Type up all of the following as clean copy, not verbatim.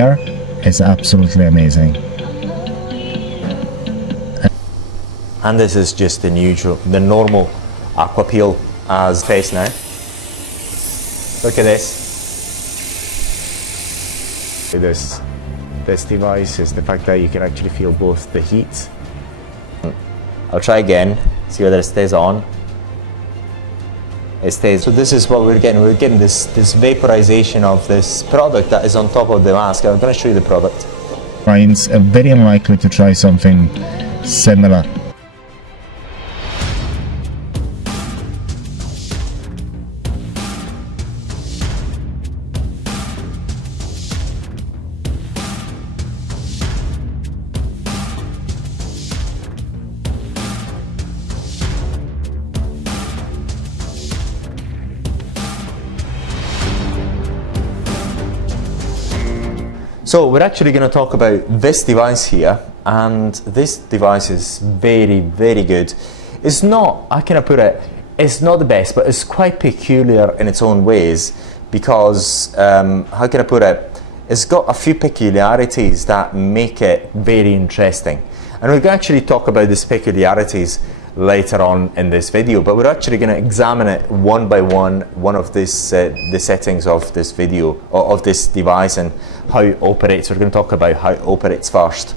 here is absolutely amazing. And this is just the normal Aquapeel as face now. Look at this. This device is the fact that you can actually feel both the heat. I'll try again, see whether it stays on. It stays. So this is what we're getting. We're getting this vaporization of this product that is on top of the mask. I'm going to show you the product. It's very unlikely to try something similar. So we're actually going to talk about this device here, and this device is very, very good. It's not, how can I put it, it's not the best, but it's quite peculiar in its own ways because, how can I put it, it's got a few peculiarities that make it very interesting. And we can actually talk about these peculiarities later on in this video, but we're actually going to examine it one by one of this, the settings of this video, or of this device, and how it operates. We're going to talk about how it operates first.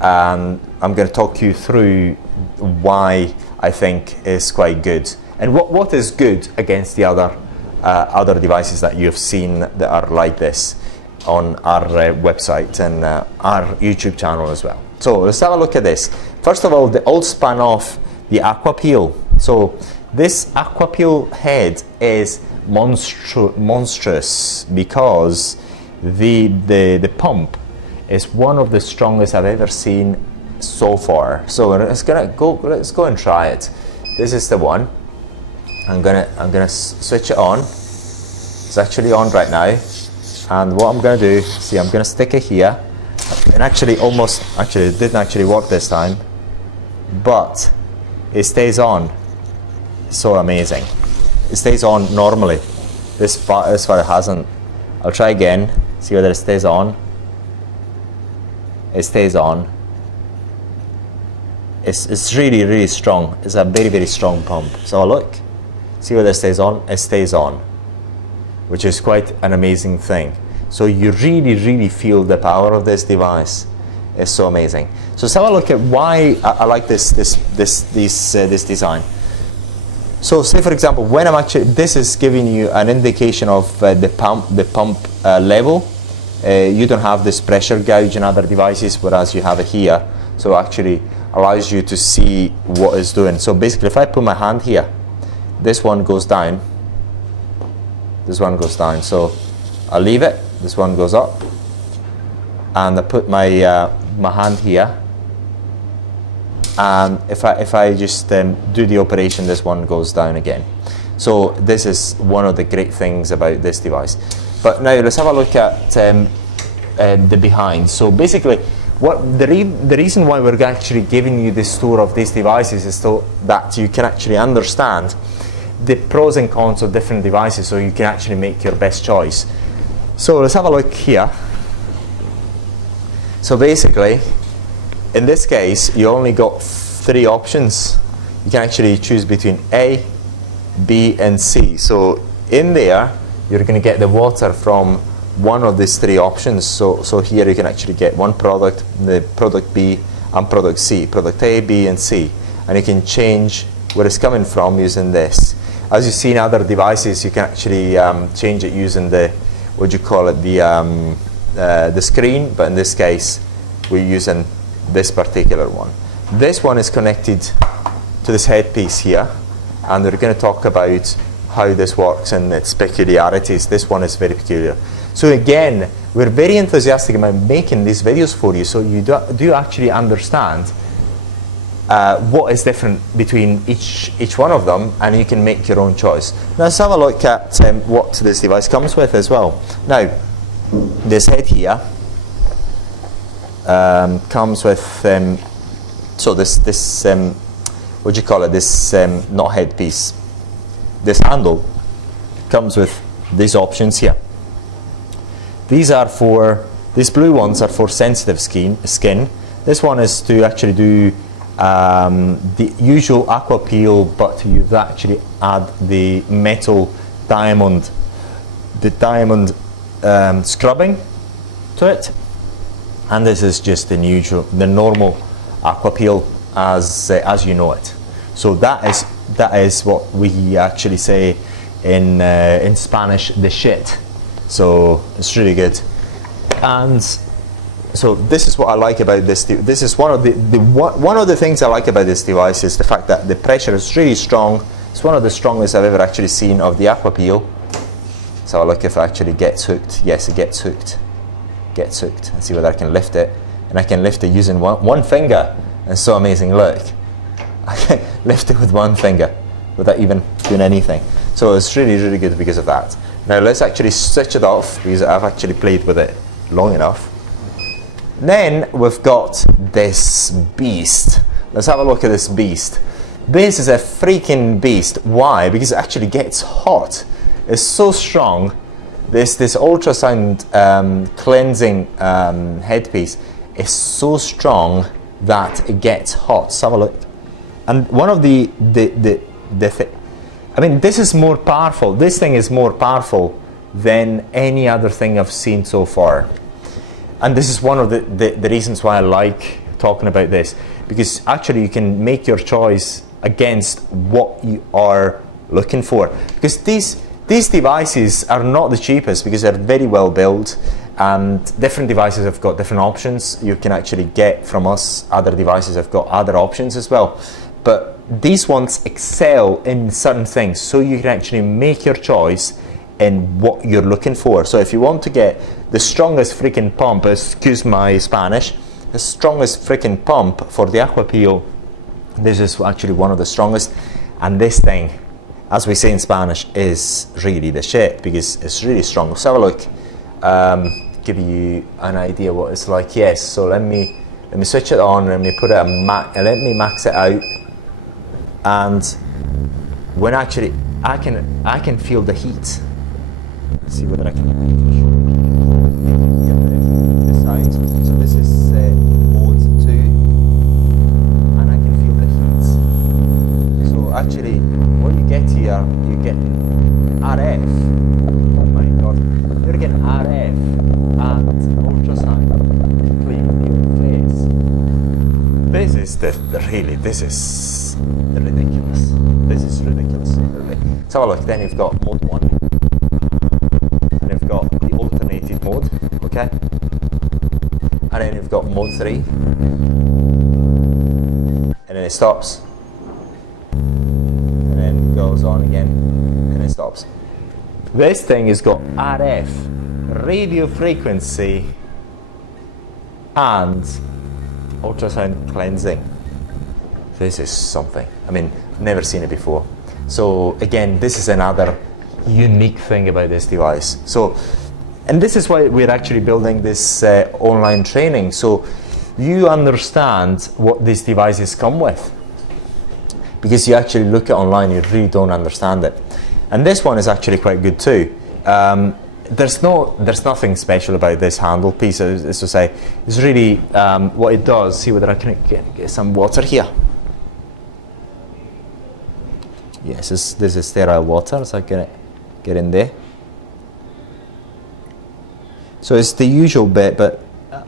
I'm going to talk you through why I think it's quite good, and what is good against the other devices that you've seen that are like this on our website and our YouTube channel as well. So let's have a look at this. First of all, they all span off the Aquapeel. So this Aquapeel head is monstrous because the pump is one of the strongest I've ever seen so far. So let's go and try it. This is the one. I'm gonna switch it on. It's actually on right now. And what I'm gonna do, see, I'm gonna stick it here. And actually it didn't actually work this time, but it stays on. So amazing. It stays on normally. This far it hasn't. I'll try again, see whether it stays on. It stays on. It's really, really strong. It's a very, very strong pump. So look, see whether it stays on. It stays on, which is quite an amazing thing. So you really, really feel the power of this device. It's so amazing. So let's have a look at why I like this design. So say for example, when I'm actually, this is giving you an indication of the pump level. You don't have this pressure gauge in other devices, whereas you have it here. So it actually allows you to see what it's doing. So basically, if I put my hand here, this one goes down. This one goes down. So I'll leave it. This one goes up, and I put my my hand here. And if I just do the operation, this one goes down again. So this is one of the great things about this device. But now let's have a look at the behind. So basically, what the reason why we're actually giving you this tour of these devices is so that you can actually understand the pros and cons of different devices, so you can actually make your best choice. So let's have a look here. So basically, in this case, you only got 3 options. You can actually choose between A, B, and C. So in there, you're going to get the water from one of these 3 options. So here you can actually get one product, the product B, and product C. Product A, B, and C. And you can change where it's coming from using this. As you see in other devices, you can actually change it using the, what do you call it, the screen, but in this case we're using this particular one. This one is connected to this headpiece here, and we're going to talk about how this works and its peculiarities. This one is very peculiar. So again, we're very enthusiastic about making these videos for you, so you do actually understand what is different between each one of them, and you can make your own choice. Now let's have a look at what this device comes with as well. Now, this head here comes with so this what do you call it? This not headpiece. This handle comes with these options here. These are for These blue ones are for sensitive skin. This one is to actually do the usual Aquapeel, but you actually add the metal diamond, scrubbing to it. And this is just the normal Aquapeel as you know it. So that is what we actually say in Spanish, the shit. So it's really good. And so this is what I like about this. This is one of the things I like about this device is the fact that the pressure is really strong. It's one of the strongest I've ever actually seen of the Aquapeel. So I'll look if it actually gets hooked. Yes, it gets hooked. Gets hooked. And see whether I can lift it. And I can lift it using one finger. It's so amazing. Look, I can lift it with one finger without even doing anything. So it's really, really good because of that. Now let's actually switch it off because I've actually played with it long enough. Then we've got this beast. Let's have a look at this beast. This is a freaking beast. Why? Because it actually gets hot. It's so strong. This ultrasound cleansing headpiece is so strong that it gets hot. Let's have a look. And one of I mean, this is more powerful. This thing is more powerful than any other thing I've seen so far. And this is one of the reasons why I like talking about this, because actually you can make your choice against what you are looking for. Because these devices are not the cheapest because they're very well built, and different devices have got different options. You can actually get from us, other devices have got other options as well. But these ones excel in certain things, so you can actually make your choice in what you're looking for. So if you want to get the strongest freaking pump, excuse my Spanish, the strongest freaking pump for the Aquapeel, this is actually one of the strongest. And this thing, as we say in Spanish, is really the shit because it's really strong. Let's have a look. Give you an idea what it's like. Yes, so let me switch it on, let me put it let me max it out. And when actually I can feel the heat. Let's see whether I can this side. So this is mode 2, and I can feel the heat. So actually, what you get here, you get RF. Oh my god, you're getting RF and ultrasound clean your face. This is ridiculous. This is ridiculous. Let's have a look. Then you've got mode 1. And you've got the alternated mode, okay? And then you've got mode 3. And then it stops. And then it goes on again. And it stops. This thing has got RF, radio frequency, and ultrasound cleansing. This is something. I mean, never seen it before. So again, this is another unique thing about this device. So, and this is why we're actually building this online training, so you understand what these devices come with. Because you actually look at online, you really don't understand it. And this one is actually quite good too. There's nothing special about this handle piece, as to say. It's really what it does. See whether I can get some water here. Yes, this is sterile water, so I can get in there. So it's the usual bit, but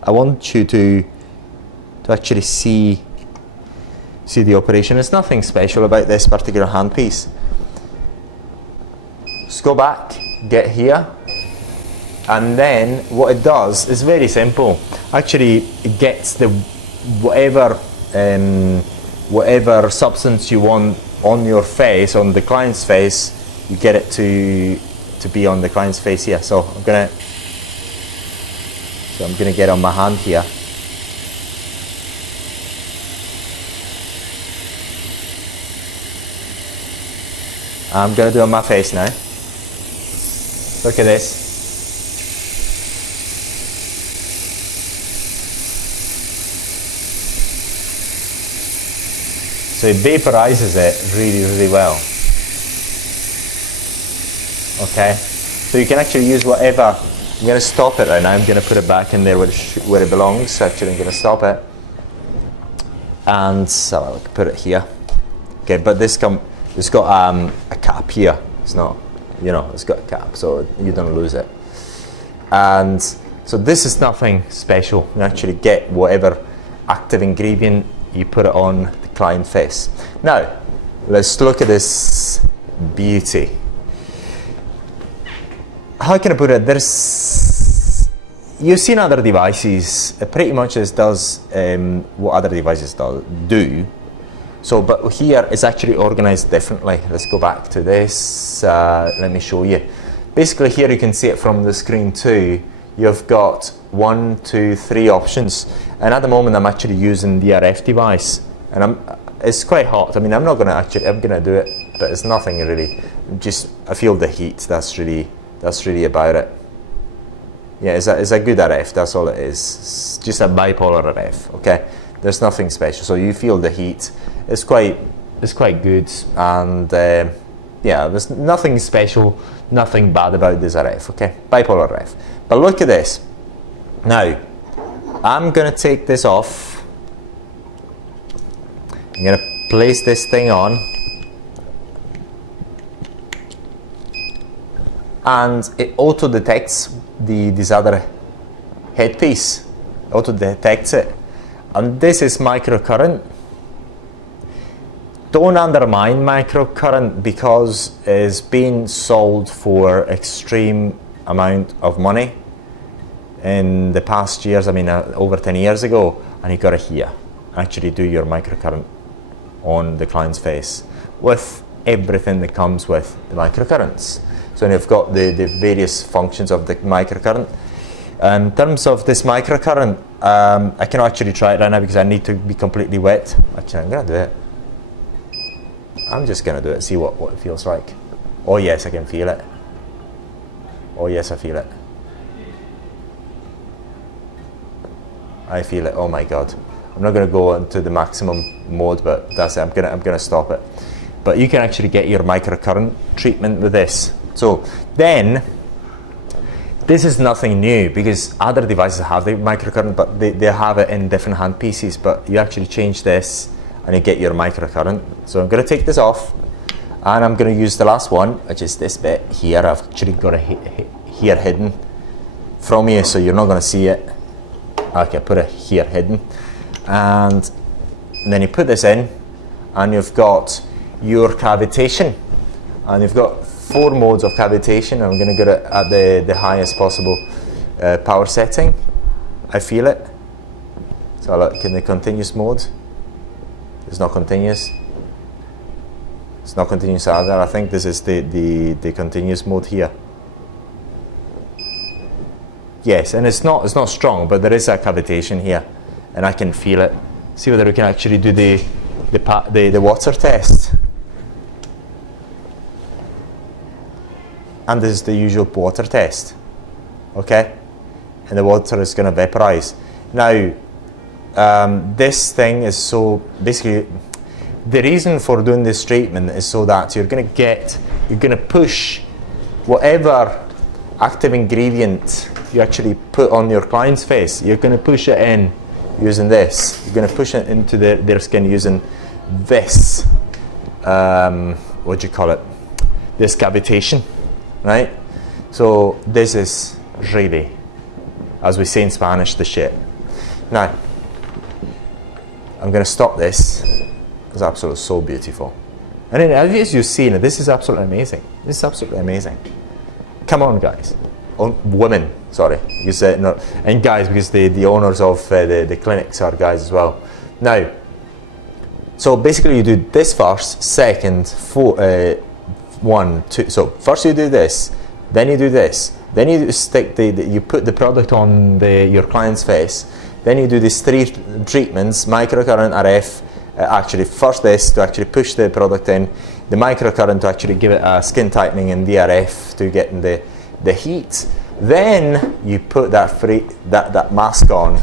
I want you to actually see the operation. There's nothing special about this particular handpiece. Just go back, get here, and then what it does is very simple. Actually, it gets the whatever substance you want on your face, on the client's face, you get it to be on the client's face here. So I'm gonna get on my hand here. I'm gonna do it on my face now. Look at this. So it vaporizes it really, really well. Okay, so you can actually use whatever I'm going to stop it right now. I'm going to put it back in there where it belongs. Actually, I'm going to stop it. And so I'll put it here. Okay, but it's got a cap here. It's not, you know, it's got a cap, so you don't lose it. And so this is nothing special. You actually get whatever active ingredient, you put it on the client face. Now, let's look at this beauty. How can I put it? You've seen other devices, pretty much this does what other devices do. So, but here it's actually organized differently. Let's go back to this. Let me show you. Basically here you can see it from the screen too. You've got 1, 2, 3 options. And at the moment I'm actually using the RF device. And it's quite hot. I mean, I'm gonna do it, but it's nothing really. Just, I feel the heat, that's really about it. Yeah, it's a good RF, that's all it is. It's just a bipolar RF, okay? There's nothing special, so you feel the heat. It's quite good, and yeah, there's nothing special, nothing bad about this RF, okay? Bipolar RF. But look at this. Now, I'm gonna take this off. I'm gonna place this thing on. And it auto detects this other headpiece. Auto detects it. And this is microcurrent. Don't undermine microcurrent because it's been sold for extreme amount of money in the past years. I mean, over 10 years ago, and you got to here actually do your microcurrent on the client's face with everything that comes with the microcurrents. So you've got the various functions of the microcurrent. In terms of this microcurrent, I cannot actually try it right now because I need to be completely wet. Actually, I'm going to do it. I'm just going to do it, see what it feels like. Oh yes, I can feel it. Oh yes, I feel it. I feel it, oh my god. I'm not going to go into the maximum mode, but that's it, I'm going to stop it. But you can actually get your microcurrent treatment with this. So then, this is nothing new because other devices have the microcurrent, but they have it in different handpieces. But you actually change this and you get your microcurrent. So I'm going to take this off and I'm going to use the last one, which is this bit here. I've actually got it here hidden from you, so you're not going to see it. Okay, put it here hidden. And then you put this in and you've got your cavitation. And you've got 4 modes of cavitation. I'm going to get it at the highest possible power setting. I feel it. So look in the continuous mode. It's not continuous. It's not continuous either. I think this is the continuous mode here. Yes, and it's not strong, but there is a cavitation here, and I can feel it. See whether we can actually do the water test. And this is the usual water test, okay? And the water is going to vaporize. Now, this thing is so, basically, the reason for doing this treatment is so that you're going to push whatever active ingredient you actually put on your client's face, you're going to push it in using this. You're going to push it into their skin using this, what do you call it? This cavitation. Right? So this is really, as we say in Spanish, the shit. Now, I'm going to stop this. It's absolutely so beautiful. And then, as you've seen, this is absolutely amazing. This is absolutely amazing. Come on, guys. Oh, women, sorry. Because, no, and guys, because the owners of the clinics are guys as well. Now, so basically you do this first, second, 1, 2. So first you do this, then you do this, then you stick you put the product on your client's face, then you do these 3 treatments: microcurrent, RF. Actually, first this to actually push the product in, the microcurrent to actually give it a skin tightening, and the RF to get in the heat. Then you put that mask on,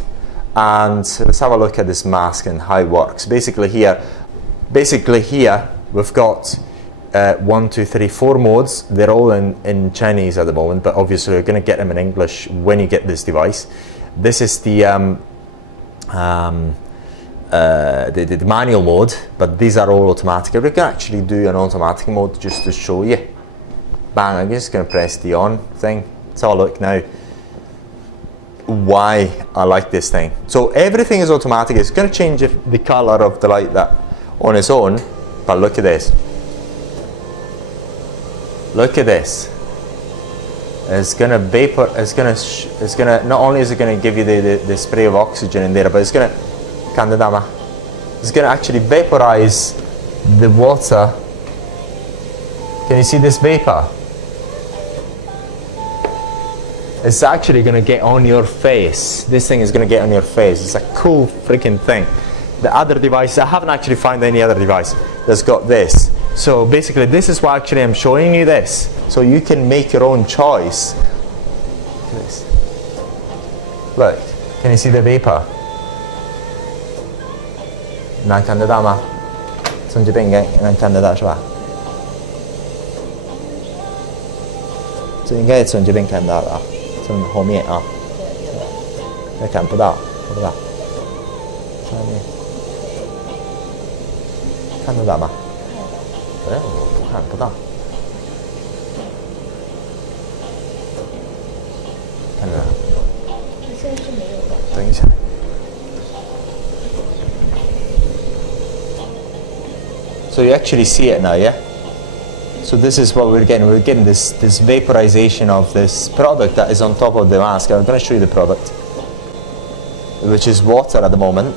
and let's have a look at this mask and how it works. Basically here we've got 1, 2, 3, 4 modes. They're all in Chinese at the moment, but obviously you're going to get them in English when you get this device. This is the manual mode, but these are all automatic. We can actually do an automatic mode just to show you. Bang, I'm just going to press the on thing. Let's have a look now why I like this thing. So everything is automatic. It's going to change the color of the light that on its own, but look at this. Look at this. It's going to vapor. It's going to not only is it going to give you the spray of oxygen in there, but it's going to it's going to actually vaporize the water. Can you see this vapor? It's actually going to get on your face. This thing is going to get on your face. It's a cool freaking thing. The other device, I haven't actually found any other device that's got this. So basically this is why actually I'm showing you this. So you can make your own choice. Look at this. Look, can you see the vapor? 能看得到吗？从这边应该能看得到是吧？这应该从这边看到的啊，从后面啊，那看不到，看不到，上面看得到吗？哎，我看不到，看得到？现在是没有的。等一下。So you actually see it now, yeah? So this is what we're getting. We're getting this vaporization of this product that is on top of the mask. I'm going to show you the product, which is water at the moment.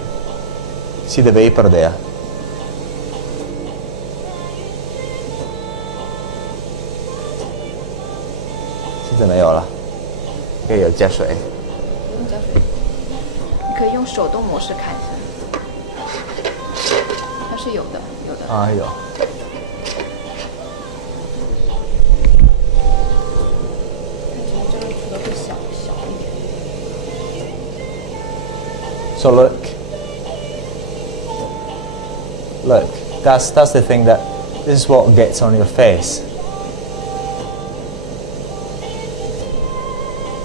See the vapor there? See 没有了？可以有加水。不用加水，你可以用手动模式看一下，它是有的。啊有。看起来这个出的会小一点。So look, that's the thing that this is what gets on your face.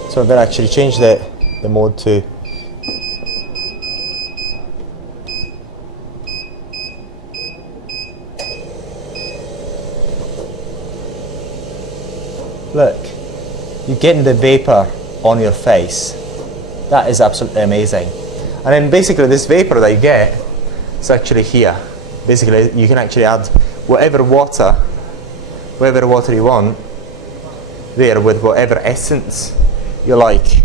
So I'm going to actually change the mode to look, you're getting the vapor on your face. That is absolutely amazing. And then basically this vapor that you get is actually here. Basically you can actually add whatever water you want there with whatever essence you like.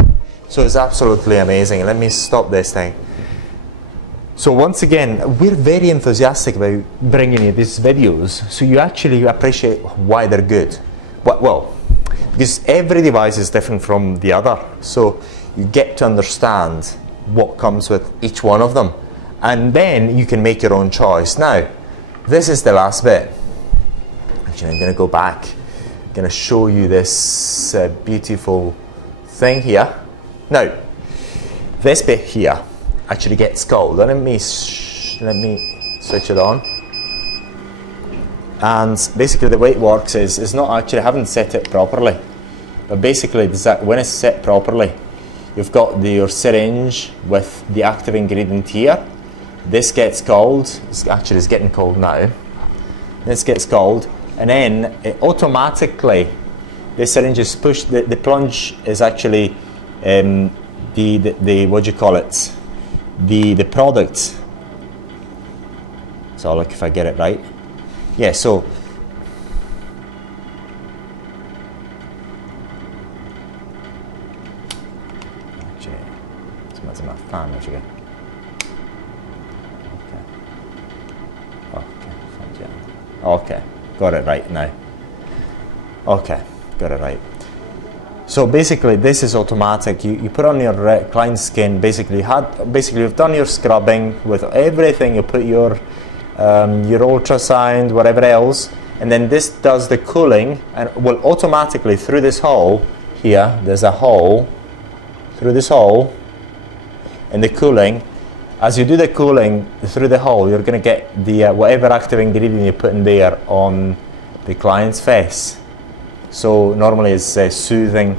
So it's absolutely amazing. Let me stop this thing. So once again, we're very enthusiastic about bringing you these videos, so you actually appreciate why they're good. Well, because every device is different from the other, so you get to understand what comes with each one of them, and then you can make your own choice. Now, this is the last bit. Actually, I'm going to go back. I'm going to show you this beautiful thing here. Now, this bit here actually gets cold. Let me switch it on. And basically the way it works is it's not actually, I haven't set it properly, but basically when it's set properly, you've got your syringe with the active ingredient here. This gets cold. It's getting cold now. This gets cold, and then it automatically, the syringe is pushed. The plunge is actually the what do you call it? The product. So look if I get it right. Yeah, so actually, it's my fan again. Okay, got it right now. Okay, got it right. So basically, this is automatic. You put on your client's skin. Basically, you've done your scrubbing with everything. You put your ultrasound, whatever else, and then this does the cooling, and will automatically through this hole here. There's a hole through this hole, and the cooling. As you do the cooling through the hole, you're going to get the whatever active ingredient you put in there on the client's face. So normally it's soothing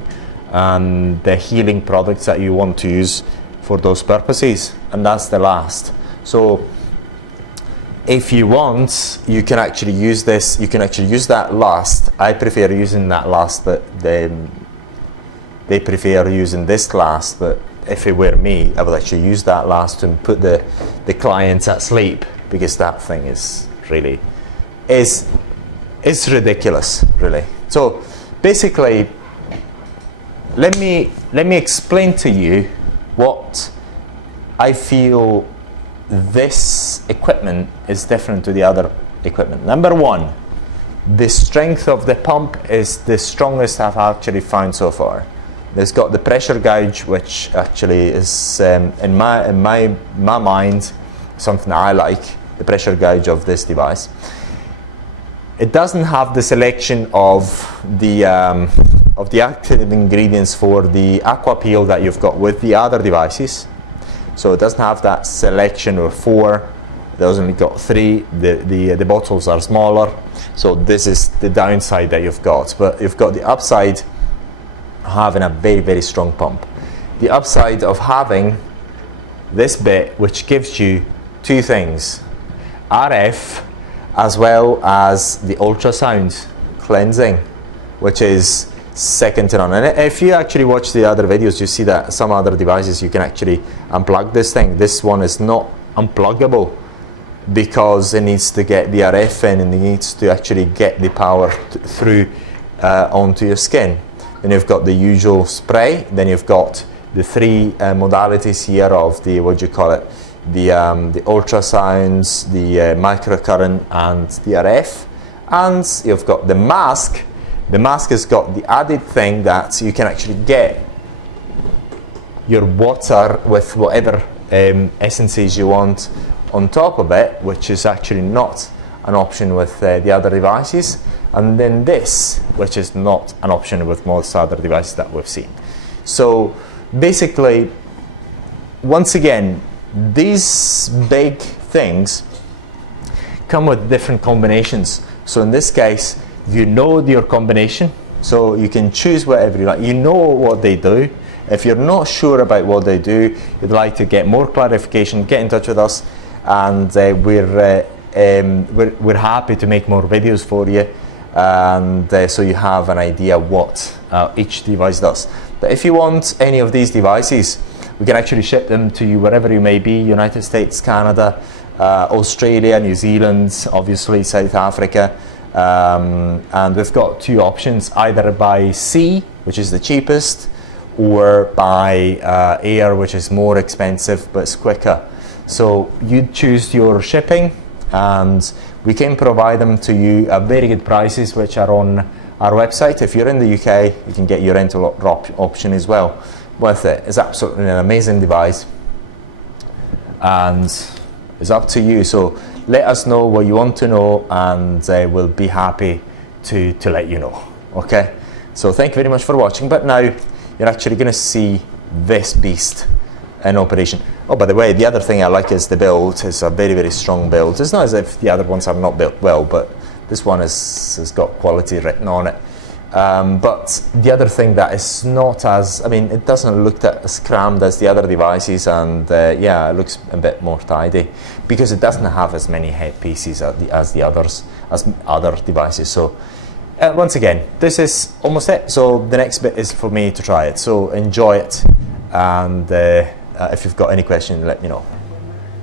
and the healing products that you want to use for those purposes, and that's the last. So if you want, you can actually use this, you can actually use that last. I prefer using that last, but they prefer using this last, but if it were me, I would actually use that last to put the clients at sleep, because that thing is really, it's ridiculous, really. So basically, let me explain to you what I feel this equipment is different to the other equipment. Number one, the strength of the pump is the strongest I've actually found so far. It's got the pressure gauge, which actually is in my mind something that I like, the pressure gauge of this device. It doesn't have the selection of the active ingredients for the Aquapeel that you've got with the other devices. So it doesn't have that selection of 4. It only got 3. The bottles are smaller. So this is the downside that you've got. But you've got the upside of having a very, very strong pump. The upside of having this bit, which gives you 2 things: RF, as well as the ultrasound cleansing, which is second to none. And if you actually watch the other videos, you see that some other devices you can actually unplug this thing. This one is not unpluggable because it needs to get the RF in, and it needs to actually get the power through onto your skin. Then you've got the usual spray, then you've got the 3 modalities here of the, what do you call it, the ultrasounds, the microcurrent, and the RF. And you've got the mask. The mask has got the added thing that you can actually get your water with whatever essences you want on top of it, which is actually not an option with the other devices. And then this, which is not an option with most other devices that we've seen. So basically, once again, these big things come with different combinations. So in this case, you know your combination, so you can choose whatever you like. You know what they do. If you're not sure about what they do, you'd like to get more clarification, get in touch with us, and we're happy to make more videos for you, and so you have an idea what each device does. But if you want any of these devices, we can actually ship them to you wherever you may be: United States, Canada, Australia, New Zealand, obviously South Africa. And we've got 2 options: either by sea, which is the cheapest, or by air, which is more expensive but it's quicker. So you choose your shipping, and we can provide them to you at very good prices, which are on our website. If you're in the UK, you can get your rental option as well with it. It's absolutely an amazing device, and it's up to you. So let us know what you want to know, and we'll be happy to let you know. Okay, so thank you very much for watching. But now you're actually going to see this beast in operation. Oh, by the way, the other thing I like is the build. It's a very, very strong build. It's not as if the other ones are not built well, but this one has got quality written on it. But the other thing that is not as, I mean, it doesn't look as crammed as the other devices, and yeah, it looks a bit more tidy because it doesn't have as many head pieces as other devices. So once again, this is almost it. So the next bit is for me to try it. So enjoy it, and if you've got any questions, let me know.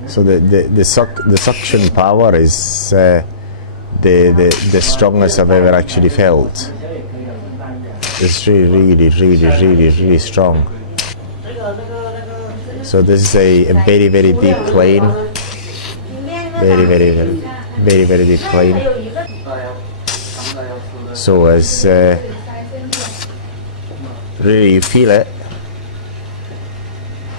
So the suction power is the strongest I've ever actually felt. It's really strong. So this is a very, very deep plane. Very deep plane. So as really you feel it,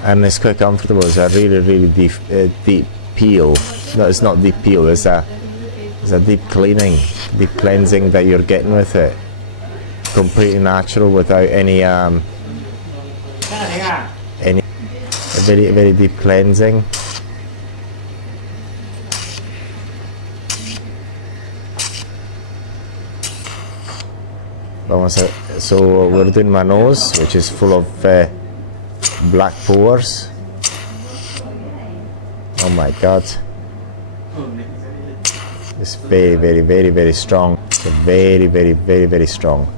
and it's quite comfortable. It's a really deep peel. No, it's not deep peel. It's a deep cleaning, deep cleansing that you're getting with it. Completely natural, without any very deep cleansing. So we're doing my nose, which is full of black pores. Oh my god. It's very, very, very, very strong. It's very, very, very, very strong.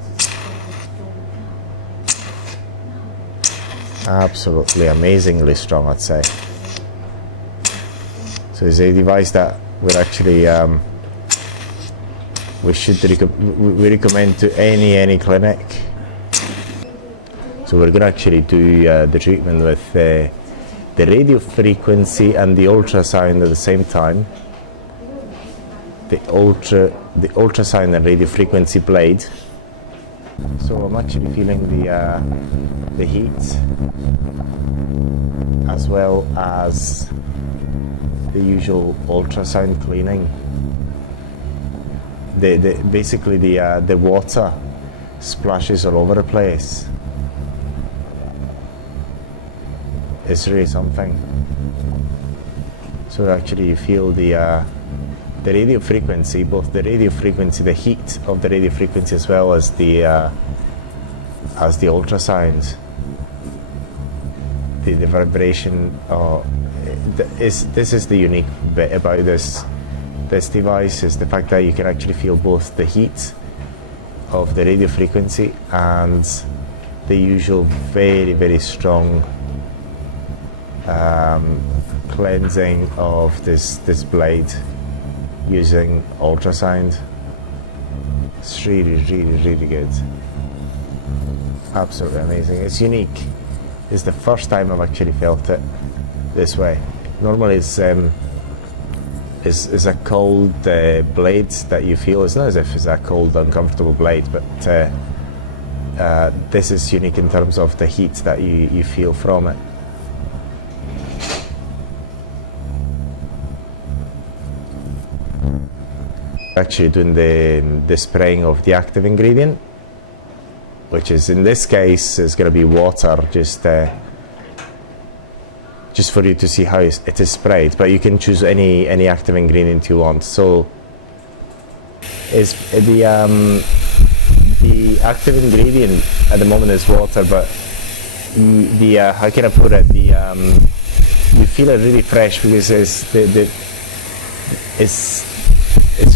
Absolutely amazingly strong, I'd say. So it's a device that we're actually we recommend to any clinic. So we're going to actually do the treatment with the radio frequency and the ultrasound at the same time. The ultrasound and radio frequency blade. So I'm actually feeling the heat as well as the usual ultrasound cleaning. Basically the water splashes all over the place. It's really something. So actually you feel the radio frequency, both the radio frequency, the heat of the radio frequency, as well as the ultrasound. The vibration. This is the unique bit about this device, is the fact that you can actually feel both the heat of the radio frequency and the usual very, very strong cleansing of this blade using ultrasound. It's really, really, really good. Absolutely amazing. It's unique. It's the first time I've actually felt it this way. Normally it's a cold blade that you feel. It's not as if it's a cold, uncomfortable blade, but this is unique in terms of the heat that you feel from it. Actually doing the spraying of the active ingredient, which is, in this case, is going to be water, just for you to see how it is sprayed. But you can choose any active ingredient you want. So is the active ingredient at the moment is water, but how can I put it? You feel it really fresh because it's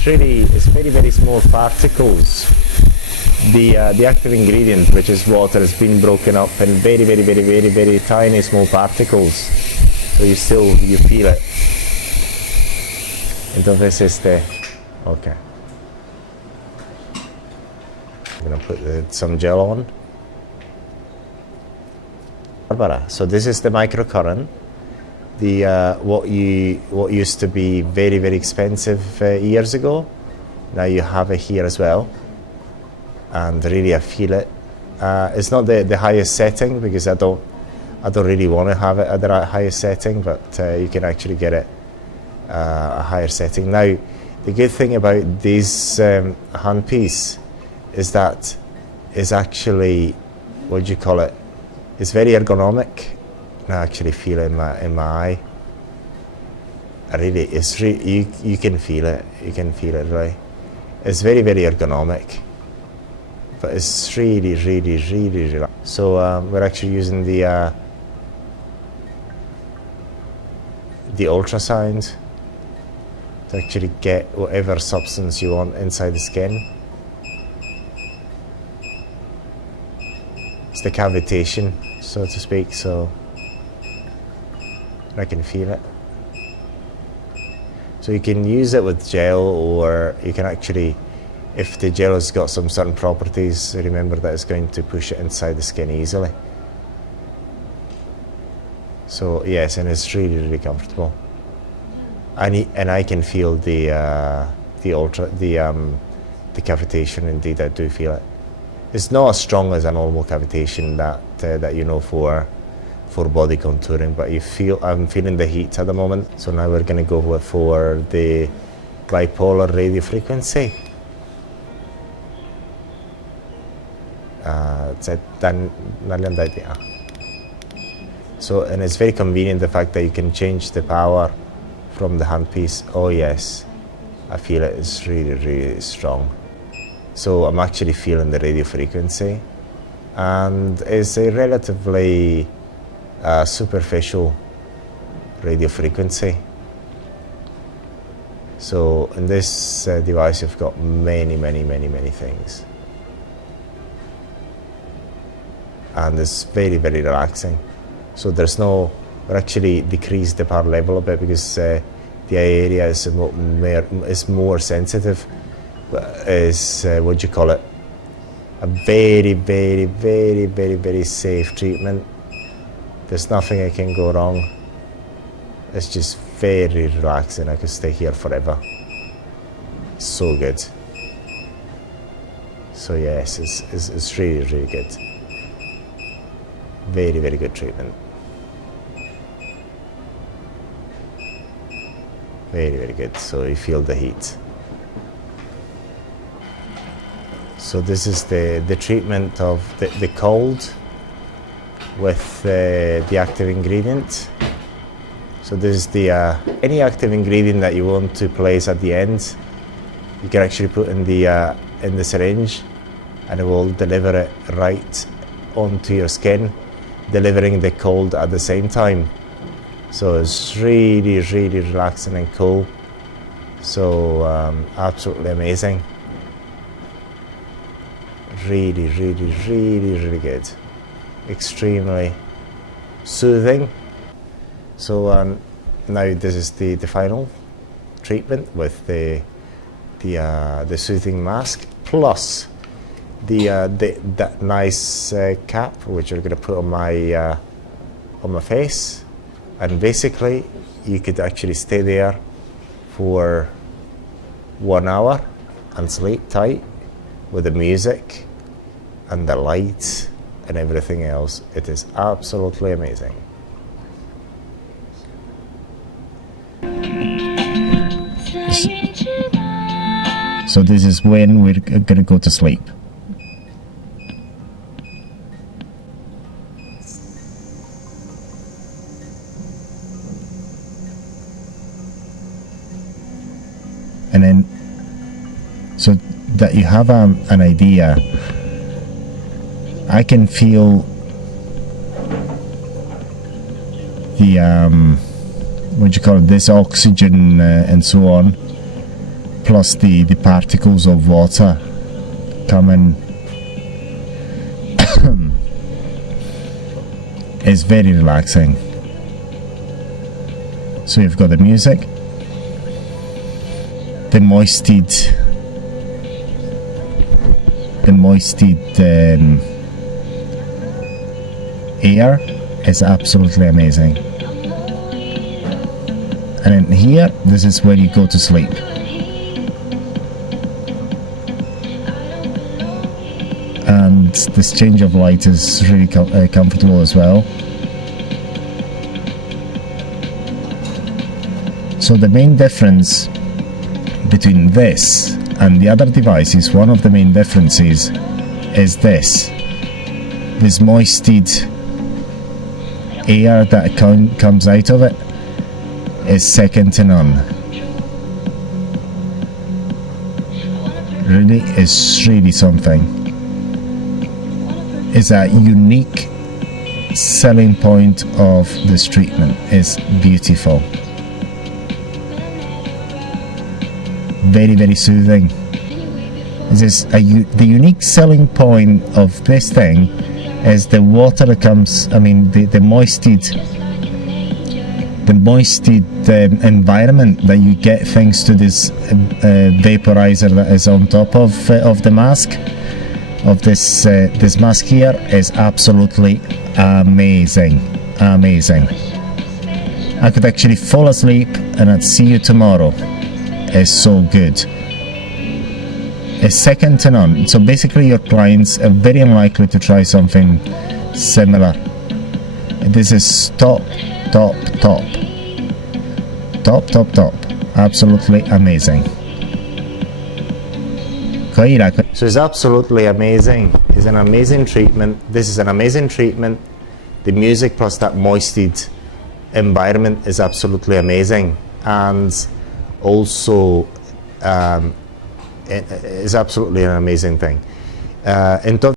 very, very small particles. The active ingredient, which is water, has been broken up in very, very, very, very, very tiny small particles. So you feel it. Entonces okay. I'm gonna put some gel on. So this is the microcurrent. What used to be very, very expensive years ago, now you have it here as well, and really I feel it. It's not the highest setting because I don't really want to have it at the highest setting, but you can actually get it a higher setting. Now the good thing about this handpiece is that it's actually, what do you call it? It's very ergonomic. I actually feel it in my eye. You can feel it. You can feel it, right? It's very, very ergonomic, but it's really, really, really relaxed. So we're actually using the ultrasound to actually get whatever substance you want inside the skin. It's the cavitation, so to speak. So I can feel it. So you can use it with gel, or you can actually, if the gel has got some certain properties, remember that it's going to push it inside the skin easily. So yes, and it's really, really comfortable. And I can feel the cavitation. Indeed, I do feel it. It's not as strong as a normal cavitation that you know for body contouring, but I'm feeling the heat at the moment. So now we're going to go for the bipolar radio frequency. So, and it's very convenient, the fact that you can change the power from the handpiece. Oh yes, I feel it. It's really, really strong. So I'm actually feeling the radio frequency, and it's a relatively superficial radio frequency. So in this device you've got many things, and it's very relaxing. So there's no, we actually decreased the power level a bit because the area is more sensitive. Is what do you call it? A very safe treatment. There's nothing that can go wrong. It's just very relaxing. I could stay here forever. So good. So yes, it's really good. Very good treatment. Very good. So you feel the heat. So this is the treatment of the cold with the active ingredient. So this is the any active ingredient that you want to place at the end, you can actually put in the syringe, and it will deliver it right onto your skin, delivering the cold at the same time. So it's really relaxing and cool. So absolutely amazing. Really good. Extremely soothing. So now this is the final treatment with the soothing mask plus that nice cap which you're going to put on my face, and basically you could actually stay there for 1 hour and sleep tight with the music and the lights and everything else. It is absolutely amazing. So this is when we're gonna go to sleep. And then, so that you have an idea, I can feel the what do you call it, this oxygen and so on, plus the particles of water coming. It's very relaxing. So you've got the music, the moisted air is absolutely amazing. And in here, this is where you go to sleep. And this change of light is really comfortable as well. So the main difference between this and the other devices, one of the main differences is this moisted air that comes out of it is second to none. Really, it's really something. It's a unique selling point of this treatment. It's beautiful. Very soothing. The unique selling point of this thing is the water that comes, the moisted environment that you get thanks to this vaporizer that is on top of the mask, of this mask here, is absolutely amazing. I could actually fall asleep and I'd see you tomorrow. It's so good. It's second to none. So basically your clients are very unlikely to try something similar. This is top. Absolutely amazing. So it's absolutely amazing. It's an amazing treatment. This is an amazing treatment. The music plus that moisted environment is absolutely amazing. And also is absolutely an amazing thing. Entonces